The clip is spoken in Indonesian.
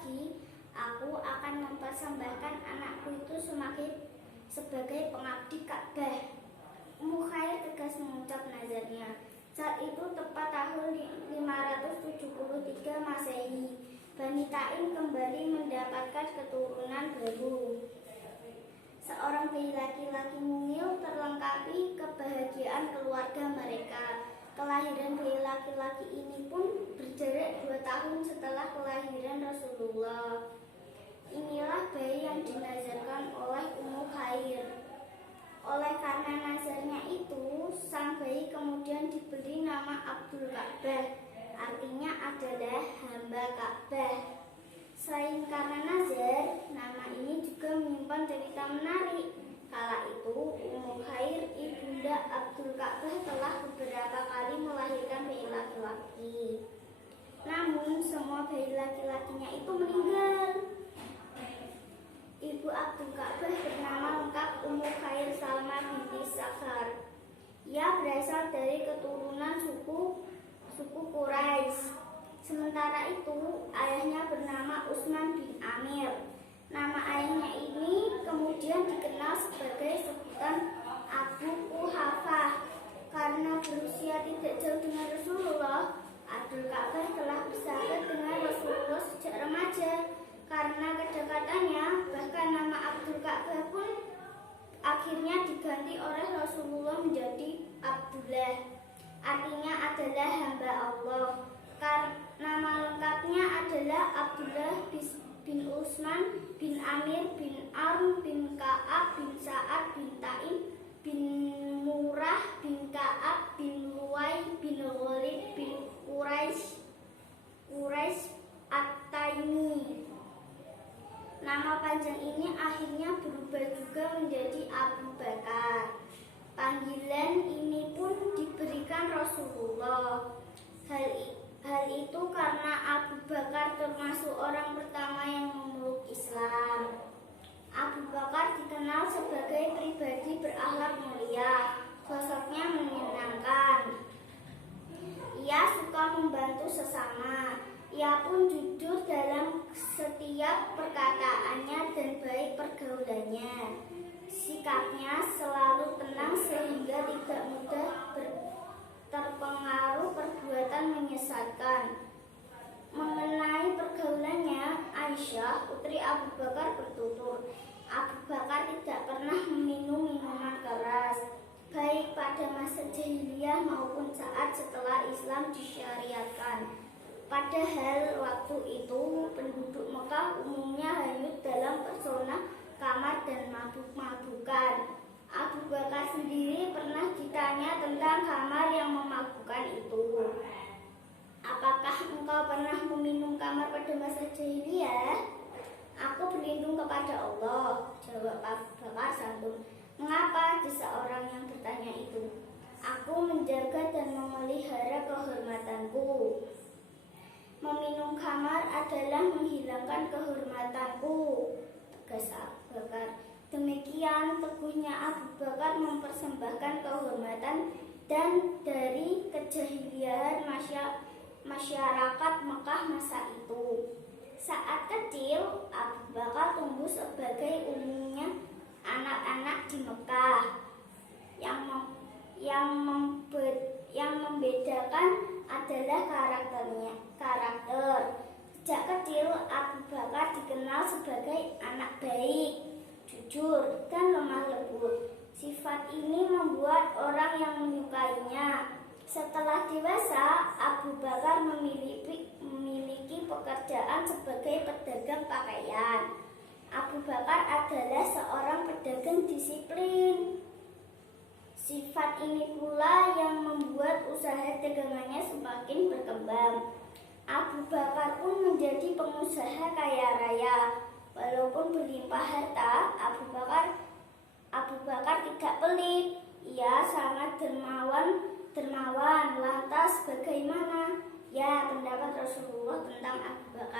lagi, aku akan mempersembahkan anakku itu sebagai pengabdi Ka'bah. Ummu Khair tegas mengucap nazarnya. Saat itu tepat tahun 573 Masehi, Bani Taim kembali mendapatkan keturunan baru. Seorang bayi laki-laki mungil terlengkapi kebahagiaan keluarga mereka. Kelahiran bayi laki-laki ini pun berjarak 2 tahun setelah kelahiran Rasulullah. Inilah bayi yang dinazarkan oleh Ummu Khair. Oleh karena nazarnya itu, sang bayi kemudian diberi nama Abdul Ka'bah, artinya adalah hamba Ka'bah. Selain karena nazar, nama ini juga menyimpan cerita menarik. Kala itu, Ummu Khair, ibunda Abdul Ka'bah, telah beberapa kali melahirkan bayi laki-laki. Namun, semua bayi laki-lakinya itu meninggal. Ibu Abdul Ka'bah bernama lengkap Ummu Khair Salma binti Sakhar. Ia berasal dari keturunan suku Quraisy. Sementara itu, ayahnya bernama Utsman bin Amir. Nama ayahnya ini kemudian dikenal sebagai sebutan Abu Quhafah. Karena berusia tidak jauh dengan Rasulullah, Abdul Ka'bah telah bersahabat dengan Rasulullah sejak remaja. Karena kedekatannya, bahkan nama Abdul Ka'bah pun akhirnya diganti oleh Rasulullah menjadi Abdullah, artinya adalah hamba Allah. Nama lengkapnya adalah Abdullah bin Utsman bin Amir bin Amr bin Ka'ab bin Sa'ad bin Taim bin Murrah bin Ka'ab bin Luwai bin Ghalib bin Quraisy At-Taimi. Nama panjang ini akhirnya berubah juga menjadi Abu Bakar. Panggilan ini pun diberikan Rasulullah. Hal itu karena Abu Bakar termasuk orang pertama yang memeluk Islam. Abu Bakar dikenal sebagai pribadi berakhlak mulia. Sosoknya menyenangkan. Ia suka membantu sesama. Ia pun jujur dalam setiap perkataannya dan baik pergaulannya. Sikapnya selalu tenang sehingga tidak mudah terpengaruh perbuatan menyesatkan. Mengenai pergaulannya, Aisyah, putri Abu Bakar, bertutur, Abu Bakar tidak pernah meminum minuman keras, baik pada masa jahiliyah maupun saat setelah Islam disyariatkan. Padahal waktu itu penduduk Mekah umumnya hanyut dalam pesona kamar dan mabuk-mabukan. Abu Bakar sendiri pernah ditanya tentang kamar yang memabukkan itu. Apakah engkau pernah meminum kamar pada masa jahiliyah? Aku berlindung kepada Allah, jawab Abu Bakar santun. Mengapa? Desa orang yang bertanya itu. Aku menjaga dan memelihara kehormatanku. Meminum kamar adalah menghilangkan kehormatanku, tegas Abu Bakar. Demikian teguhnya Abu Bakar mempersembahkan kehormatan dan dari kejahiliaan masyarakat Mekah masa itu. Saat kecil, Abu Bakar tumbuh sebagai umumnya anak-anak di Mekah. Yang membedakan adalah karakter. Sejak kecil, Abu Bakar dikenal sebagai anak baik, jujur, dan lemah lembut. Sifat ini membuat orang yang menyukainya. Setelah dewasa, Abu Bakar memiliki pekerjaan sebagai pedagang pakaian. Abu Bakar adalah seorang pedagang disiplin. Sifat ini pula yang membuat usaha dagangannya semakin berkembang. Abu Bakar pun menjadi pengusaha kaya raya. Walaupun berlimpah harta, Abu Bakar tidak pelit. Ia sangat dermawan. Lantas bagaimana? Ya, pendapat Rasulullah tentang Abu Bakar.